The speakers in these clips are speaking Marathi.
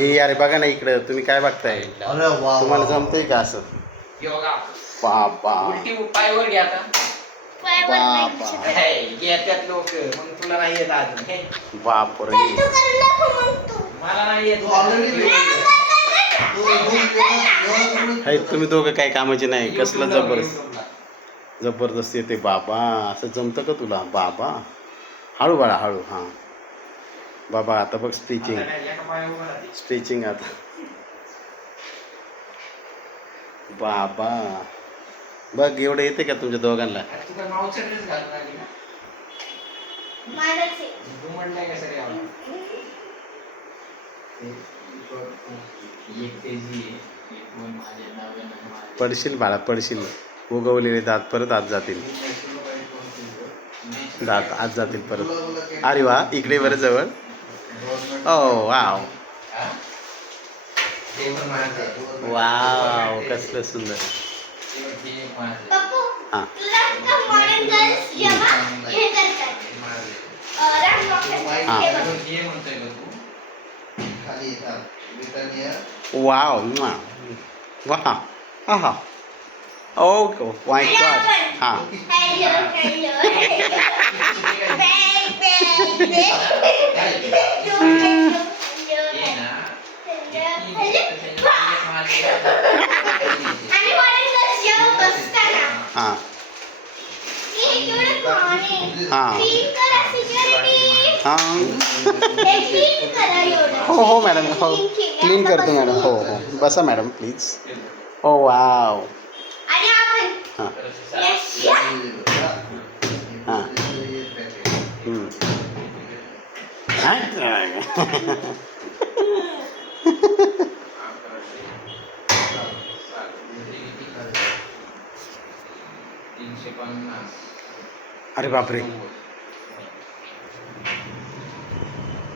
ए अरे बघा ना इकडं तुम्ही काय बघताय? अरे वा तुम्हाला जमतंय का असं? योगा. बाबा. उलटी पायवर घ्या. हे, लोक. मग तुला नाही येत अजून हे. मला नाही येत. हे तुम्ही दोघं काय कामाचे नाही कसलं जबरदस्त. जबरदस्त येते बाबा. असं जमतं का तुला? बाबा. हळू बाळा हळू हां. बाबा आता बघ स्पीकिंग स्टिचिंग आता. बाबा. बघ एवढं येते का तुमच्या दोघांना. पडशील बाळा पडशील. उगवलेले दात परत आत जातील. दात आत जातील परत. अरे वा इकडे बरं जवळ. ओ वाव हा? ते पण माझं आहे. वाव कसलं सुंदर ते पण ते एक माझं आहे. पप्पू, हा. तुला का modern girls जेव्हा हे करतात, ते माझं आहे. अं, रान वापरतात, हा. हे बघ. म्हणून हे म्हणतोय का तू खाली येतात ब्रिटानिया वाव म्वा. वा आहा ओके माय आणि गॉड आपण, हां हां हे. हा. हां हे clean करा एवढं. हो हो मॅडम हो. क्लीन करतो मॅडम हो हो बसा मॅडम प्लीज ओ वाव आणि आपण हां अरे बापरे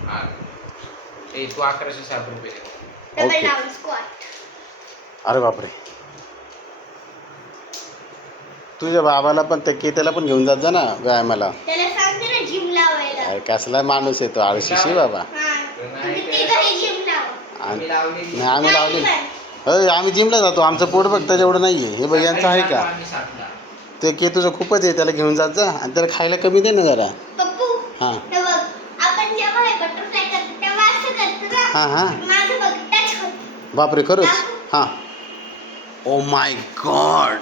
हा. तू अकराशे साठ रुपये. अरे बापरे तुझ्या बाबाला पण ते केत्याला पण घेऊन जात जा ना व्यायामाला त्याला सांगते ना जिम लावायला अरे कसला माणूस आहे तो आळशीशी बाबा. हा लावा आम्ही लावलेली. नाही आम्ही लावली. अय आम्ही जिमला जातो आमचं पोट बघता जेवढं नाही आहे हे बघ यांचं आहे का. ते के तुझं खूपच आहे त्याला घेऊन जात जा आणि त्याला खायला कमी दे ना जरा. पप्पू हां. हे बघ हे हां हां. बघ बापरे खरंच? हां. ओ माय गॉड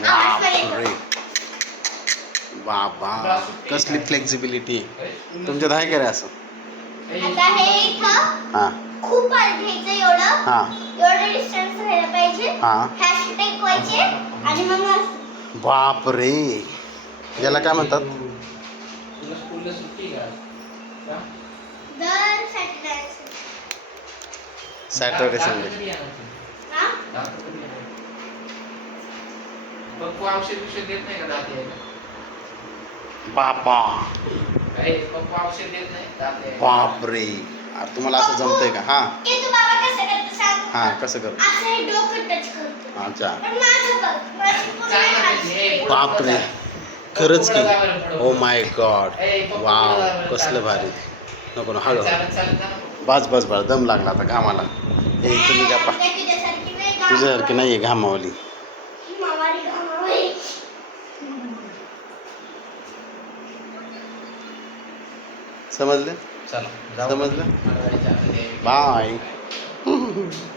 बापरे बाबा कसली फ्लेक्झिबिलिटी तुमच्यात आहे का रे असं? आता हे इथं हां. खूप आत घ्यायचं एवढं. हां. एवढं डिस्टन्स राहायला पाहिजे. हां. आणि मग असं. बापरे. याला काय म्हणतात? तुला स्कूलला सुट्टी का का? दर सॅटर्डे संडे. हा? तू औषध बिषध देत नाही का दात यायला? बापा. बापरे. तुम्हाला असं जमतंय का? हां. ते तू बाबा कसं करतो सांग? हां कसं कर असं हे डोकं टच करतो. अच्छा. हे. बापरे. खरंच की. ओ माय गॉड वाव कसलं भारी. नको ना हळू. बस बस बस. दम लागला आता घामाला ए तुम्ही का पा? तुझ्यासारखी नाही आहे घामावली मावाली घामावली. समजले चला. समजलं? बाय